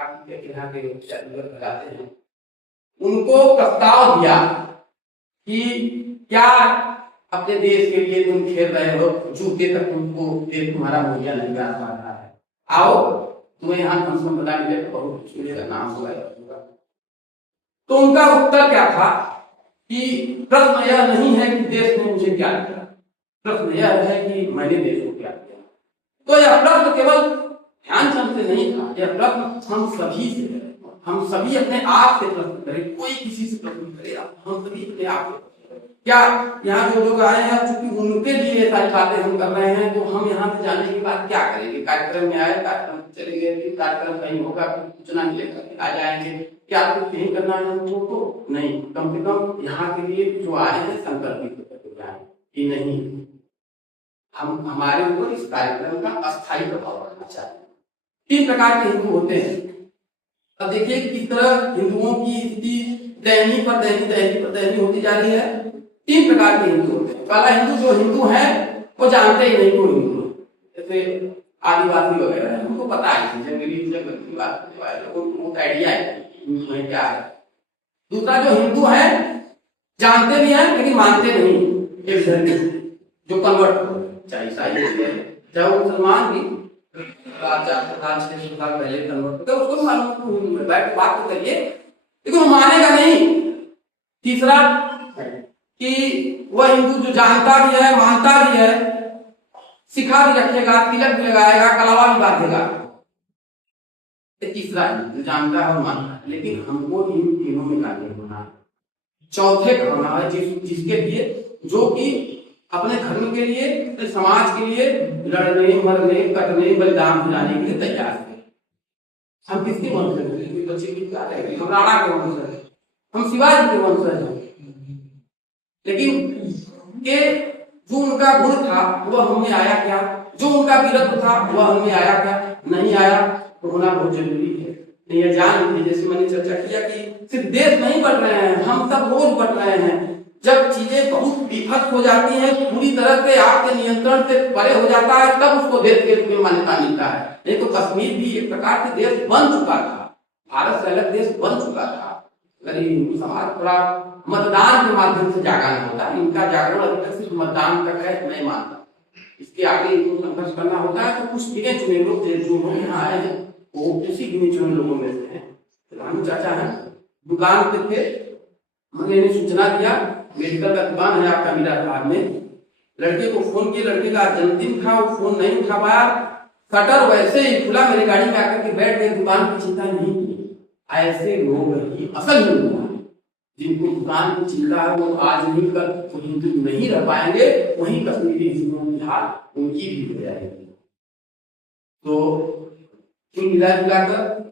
लगाते हैं, उनको प्रस्ताव दिया कि क्या अपने देश के लिए तुम खेल रहे हो, जूते तक तुमको देश तुम्हारा मुहैया नहीं करा पा रहा है, आओ तुम्हें यहाँ कम से कम बता मिले तो बहुत मेरा नाम होगा। तो उनका उत्तर क्या था कि प्रश्न यह नहीं है कि देश ने मुझे क्या किया, प्रश्न यह है कि मैंने देश को क्या किया। तो यह प्रश्न केवल ध्यानचंद से नहीं था, यह प्रश्न हम सभी से है। हम सभी अपने आप से प्रश्न करें, कोई किसी से प्रश्न करे, हम सभी अपने आप से। क्या यहाँ जो लोग आए हैं, चूंकि उनके लिए सारी बातें हम कर रहे हैं, तो हम यहाँ से जाने के बाद क्या करेंगे? कार्यक्रम में आए, कार्यक्रम चले गए, फिर कार्यक्रम कहीं होगा, सूचना मिलेगा, आ जाएंगे, क्या कुछ नहीं करना है हमको? तो नहीं, कम से कम यहाँ के लिए जो आए हैं संकल्पित करके जाए कि नहीं, हम हमारे ऊपर इस कार्यक्रम का अस्थायी प्रभाव रखना चाहिए। 3 प्रकार के हिंदू होते हैं। अब देखिए किस तरह हिंदुओं की स्थिति दयनीय पर दयनीय होती जा रही है। 3 प्रकार के हिंदू होते हैं। पहला हिंदू, जो हिंदू है वो जानते ही नहीं कोई हिंदू, जैसे आदिवासी वगैरह है, उनको पता है जंगली बात उनको आइडिया है हिंदू है क्या है। दूसरा जो हिंदू है जानते भी हैं लेकिन मानते नहीं, जो कन्वर्ट हो, चाहे ईसाई चाहे मुसलमान भी 4-5 साल पहले कन्वर्ट हो, उसको मालूम बैठ बात तो करिए, लेकिन वो मानेगा नहीं। तीसरा कि वह हिंदू जो जानता भी है, मानता भी है, सिखा भी रखेगा, तिलक भी लगाएगा, कलावा भी बांधेगा। तीसरा हिंदू जानता है और मानता है, लेकिन हमको इन तीनों में कार्य होना। चौथे का होना है जिसके लिए, जो कि अपने धर्म के लिए, समाज के लिए लड़ने, मरने, कटने, बलिदान दिलाने के लिए तैयार है। हम किसके वंशज हैं? बच्चे की क्या है, हम राणा के वंशज हैं, हम शिवाजी के वंशज हैं, लेकिन के जो उनका गुण था वह हमें आया क्या? जो उनका वीरत्व था वह हमें आया क्या? नहीं आया। तो होना बहुत जरूरी है। यह जान लीजिए, जैसे मैंने चर्चा किया कि सिर्फ देश नहीं बढ़ रहे हैं, हम सब रोज बढ़ रहे हैं। जब चीजें बहुत विभक्त हो जाती हैं, पूरी तरह से आपके नियंत्रण से परे हो जाता है, तब उसको देश के रूप में मान्यता मिलता है। नहीं तो कश्मीर भी एक प्रकार से देश बन चुका था, भारत से अलग देश बन चुका था। अगर हिंदू समाज थोड़ा मतदान के माध्यम से जागरण होता है, इनका जागरण अभी तक सिर्फ मतदान तक है, मैं मानता। इसके आगे इनको संघर्ष करना होता है। तो कुछ गिने चुने लोग जो लोग यहाँ आए हैं वो उसी गिने चुने लोगों में से हैं। रानू चाचा है, दुकान पे थे, मैंने सूचना दिया मेडिकल का दुकान है आपका मीराबाद में, लड़के को फोन किया, लड़के का जन्मदिन था, वो फोन नहीं उठा पाया, शटर वैसे ही खुला, मेरी गाड़ी में आकर के बैठ गए, दुकान की चिंता नहीं की। ऐसे लोग ही असल हिंदू हैं, जिनको दुकान की चिंता है, वो आज नहीं कल वो हिंदू नहीं रह पाएंगे। वहीं कश्मीरी हिंदुओं की हाल उनकी भी हो जाएगी। तो मिला जुलाकर